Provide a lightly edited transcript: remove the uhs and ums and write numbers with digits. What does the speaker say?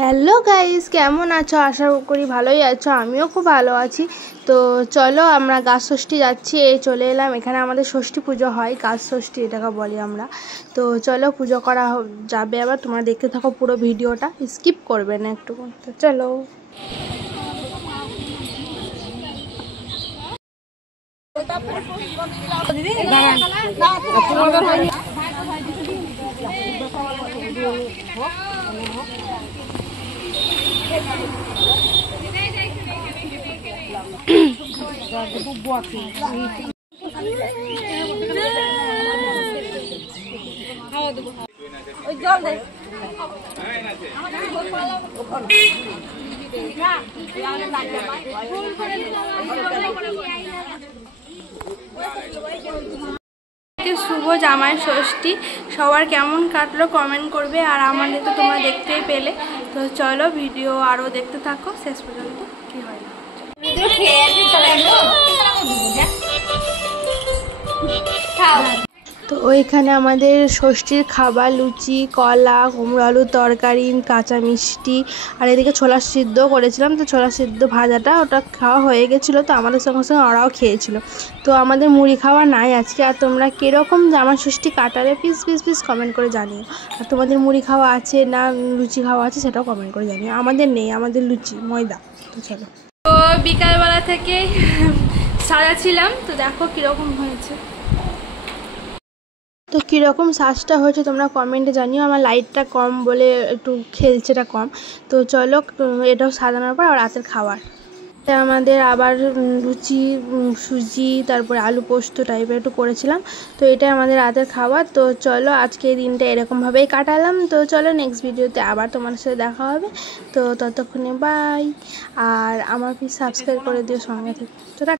Hello guys, কেমন আছো? আশা করি ভালোই আছো। আমিও খুব ভালো আছি। তো চলো আমরা গাছ ষষ্ঠী যাচ্ছি। এই চলে এলাম। এখানে আমাদের ষষ্ঠী পুজো হয়, গাছ ষষ্ঠী এটাকে বলি আমরা। তো চলো পুজো করা যাবে। আবার তোমরা দেখতে থাকো পুরো ভিডিওটা, স্কিপ করবে না একটু। তো চলো। শুভ জামাই ষষ্ঠী সবার কেমন কাটলো কমেন্ট করবে। আর আমাদের তো তোমরা দেখতেই পেলে। তো চলো ভিডিও আরও দেখতে থাকো শেষ পর্যন্ত কি হয়। তো ওইখানে আমাদের ষষ্ঠীর খাবার লুচি, কলা, কুমড়ো আলুর তরকারি, কাঁচা মিষ্টি, আর এদিকে ছোলা সিদ্ধ করেছিলাম। তো ছোলা সিদ্ধ ভাজাটা ওটা খাওয়া হয়ে গেছিলো। তো আমাদের সঙ্গে সঙ্গে ওরাও খেয়েছিল। তো আমাদের মুড়ি খাওয়া নাই আজকে। আর তোমরা কীরকম জামাই ষষ্ঠী কাটালে প্লিজ কমেন্ট করে জানিও। আর তোমাদের মুড়ি খাওয়া আছে না লুচি খাওয়া আছে সেটাও কমেন্ট করে জানিও। আমাদের নেই, আমাদের লুচি ময়দা। তো চলো। তো বিকালবেলা থেকে সাজাচ্ছিলাম। তো দেখো কীরকম হয়েছে। তো কীরকম সাজটা হয়েছে তোমরা কমেন্টে জানিও। আমার লাইটটা কম বলে একটু খেলছেটা কম। তো চলো এটাও সাজানোর পর আর রাতের খাবার আমাদের আবার লুচি, সুজি, তারপরে আলু পোস্ত টাইপের একটু করেছিলাম। তো এটাই আমাদের রাতের খাবার। তো চলো আজকে এই দিনটা এরকমভাবেই কাটালাম। তো চলো নেক্সট ভিডিওতে আবার তোমার সাথে দেখা হবে। তো ততক্ষণে বাই। আর আমার প্লিজ সাবস্ক্রাইব করে দিও সঙ্গে থেকে।